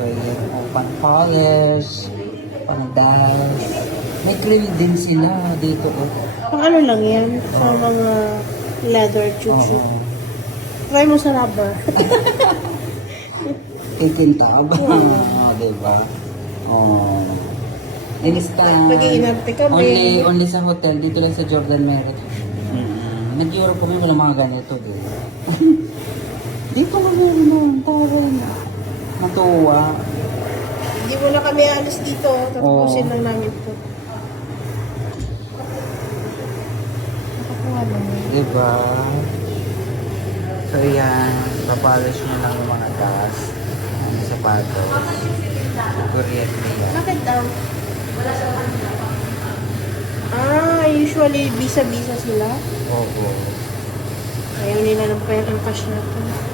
So, yun. O, pan-polish, pang-dash. May cream din sila dito. Pang ano lang yan, sa mga leather chuchu. Oo. Try mo sa rubber. Kikintab. Diba? Oh. Inis ka. Pag-iinarte kami. Only sa hotel. Dito lang sa Jordan meron. Nag-Europe kami, wala mga ganito. Diba? Dito kami naman. Tawa na. Matuwa. Hindi mo na kami alis dito. Tapusin lang namin ito. Nakakuha naman. Diba? So yan, papolish mo lang yung mga gas. Ang sapatos. Kuryente yan. Bakit daw? Usually bisa-bisa sila. Oo. Ayaw nila ng pera ng cash na ito.